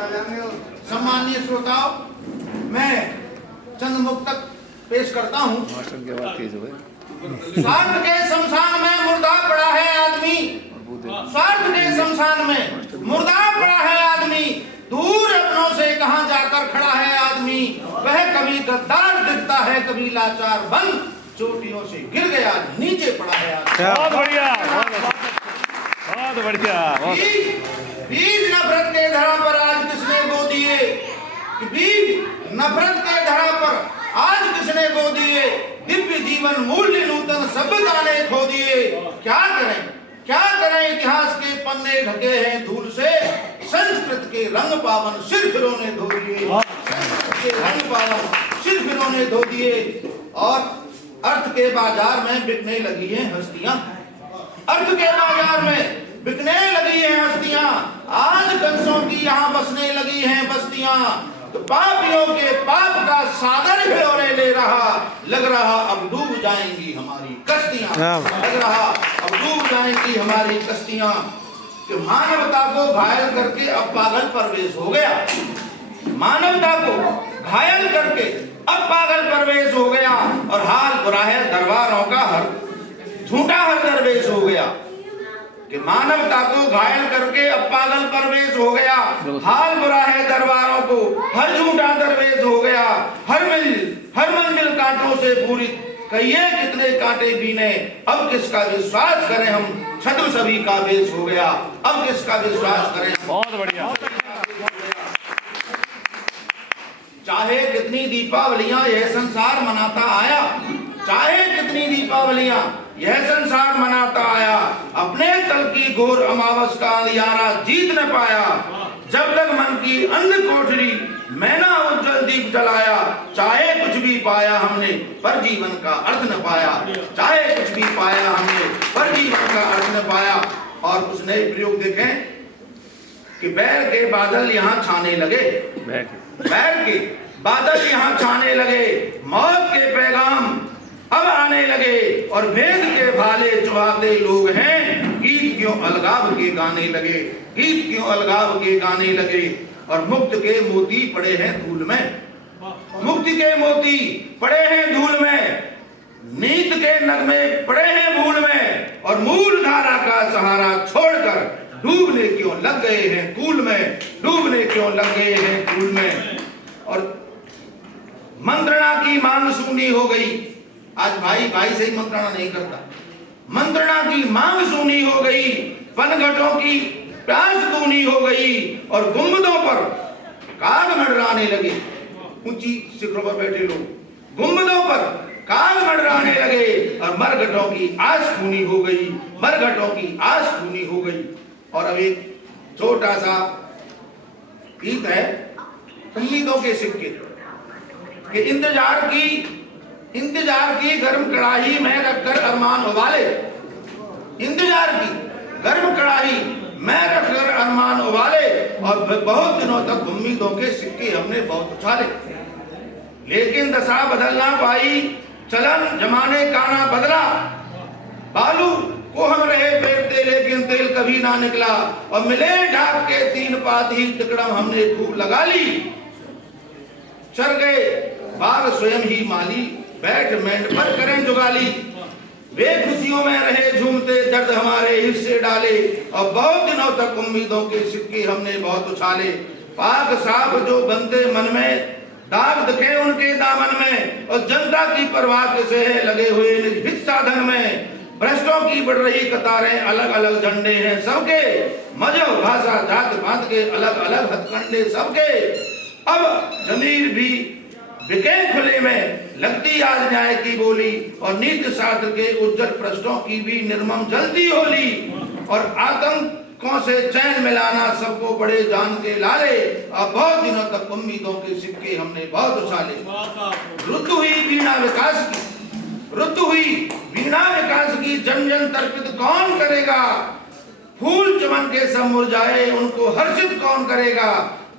सम्माननीय श्रोताओं, मैं चंद मुक्तक पेश करता हूँ। स्वार्थ के शमशान में मुर्दा पड़ा है आदमी, स्वार्थ के शमशान में मुर्दा पड़ा है आदमी, दूर अपनों से कहां जाकर खड़ा है आदमी। वह कभी गद्दार दिखता है, कभी लाचार बन चोटियों से गिर गया, नीचे पड़ा है आदमी। बहुत बढ़िया, बहुत बढ़िया। बीज नफरत के धरा पर आज किसने बो दिए, बीज नफरत के धरा पर आज किसने बो दिए, दिव्य जीवन मूल्य नूतन सभ्यता ने खो दिए। क्या करें इतिहास के पन्ने ढके हैं धूल से, संस्कृत के रंग पावन सिर फिरों ने धो दिए, संस्कृत के रंग पावन सिर फिरों ने धो दिए। और अर्थ के बाजार में बिकने लगी हैं हस्तियां, अर्थ के बाजार में बिकने लगी हैं हस्तियां, आज कंसों की यहाँ बसने लगी हैं बस्तियां। तो पापियों के पाप का सागर भिड़ोने ले रहा, लग रहा अब डूब जाएंगी हमारी कश्तियां, लग रहा अब डूब जाएंगी हमारी कश्तियां। कि मानवता को घायल करके अब पागल परवेश हो गया, मानवता को घायल करके अब पागल परवेश हो गया। और हाल बुरा है दरबारों का हर झूठा हर दरवेश हो गया, कि मानवता को घायल करके अब पागल परवेश हो गया। हाल बुरा है दरबारों को हर झूठा दरवेश हो गया। हर मंजिल कांटों से पूरी, कहिए कितने कांटे बीने, अब किसका विश्वास करें हम, छद्म सभी का वेश हो गया, अब किसका विश्वास करें। बहुत बढ़िया। चाहे कितनी दीपावलियां यह संसार मनाता आया, चाहे कितनी दीपावलियां यह संसार मनाता आया, अपने तल की घोर अमावस का अंधियारा जीत न पाया। जब तक मन की अंध कोठरी मैना उज्जवल दीप जलाया, चाहे कुछ भी पाया हमने पर जीवन का अर्थ न पाया, चाहे कुछ भी पाया हमने पर जीवन का अर्थ न पाया। और कुछ नए प्रयोग देखें कि बैर के बादल यहाँ छाने लगे, बैर के बादल यहाँ छाने लगे, मौत के पैगाम अब आने लगे, और भेद के भाले चुहाते लोग हैं, गीत क्यों अलगाव के गाने लगे, गीत क्यों अलगाव के गाने लगे। और मुक्त के मोती पड़े हैं धूल में, मुक्ति के मोती पड़े हैं धूल में, नीत के नगमे पड़े हैं भूल में, और मूल धारा का सहारा छोड़कर डूबने क्यों लग गए हैं कूल में, डूबने क्यों लग गए हैं कूल में। और मंत्रणा की मांग सूनी हो गई, आज भाई से ही मंत्रणा नहीं करता, मंत्रणा की मांग सूनी हो गई, पनघटों की प्यास दूनी हो गई, और गुंबदों पर काग मंडराने लगे, ऊंची शिखरों पर बैठे लोग गुंबदों पर काग मंडराने लगे, और मरघटों की आस खूनी हो गई, मरघटों की आस खूनी हो गई। और अब एक छोटा सा गीत है उम्मीदों के सिक्के, कि इंतजार की गर्म कड़ाही में रखकर अरमान उबाले, इंतजार की गर्म कड़ाही में रखकर अरमान उबाले, और बहुत दिनों तक उम्मीदों के सिक्के हमने बहुत उछाले, लेकिन दशा बदल ना पाई, चलन जमाने का ना बदला, बालू को हम रहे फेरते लेकिन तेल कभी ना निकला, और मिले ढाक के 3 पात ही तिकड़म हमने खूब लगा ली, चढ़ गए बाग स्वयं ही माली, बैठ मेंढ पर करें जुगाली, वे खुशियों में रहे झूमते दर्द हमारे हिस्से डाले, और बहुत दिनों तक उम्मीदों के सिक्के हमने बहुत उछाले। पाक साफ जो बनते मन में, दाग दिखे उनके दामन में, और जनता की परवाह से है लगे हुए निज हित साधन में, भ्रष्टों की बढ़ रही कतारें, अलग अलग झंडे हैं सबके, मजहब भाषा जात पात के अलग अलग हथकंडे सबके। अब जमीर भी बिके खुले में, लगती आज न्याय की बोली, और नीति शास्त्र के उज्जवल प्रश्नों की भी निर्मम जलती होली, और आतंकों से चैन मिलाना सबको बड़े जान के लाले, अब बहुत दिनों तक उम्मीदों के सिक्के हमने बहुत उछाले। रुद्ध हुई वीणा विकास की, रुद्ध हुई वीणा विकास की, जन जन तर्पित कौन करेगा, फूल चमन के सब मुरझाए उनको हर्षित कौन करेगा।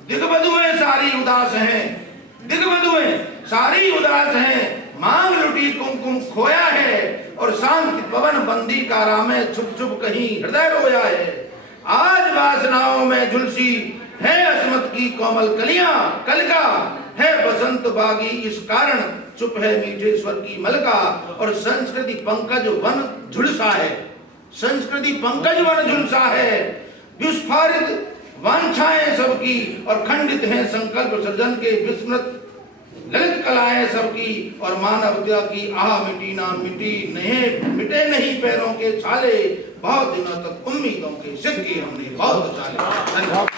दिग्बधुएं सारी उदास हैं, दिग्बधुएं सारी उदास हैं, मांग लुटी कुमकुम खोया है, और शांति पवन बंदी कारा में छुप छुप कहीं हृदय रोया है। आज वासनाओं में झुलसी है अस्मत की की कोमल कलियां, कल का है बसंत बागी इस कारण, चुप है मीठे स्वर की मलका। और संस्कृति पंकज वन झुलसा है, संस्कृति पंकज वन झुलसा है, विस्फारित वांछाएं सबकी और खंडित हैं संकल्प सृजन के, विस्मृत ललित कलाएं सबकी और मानवता की आह मिटी ना मिटी नहीं, मिटे नहीं पैरों के छाले, बहुत दिनों तक उम्मीदों के सिक्के हमने बहुत उछाले।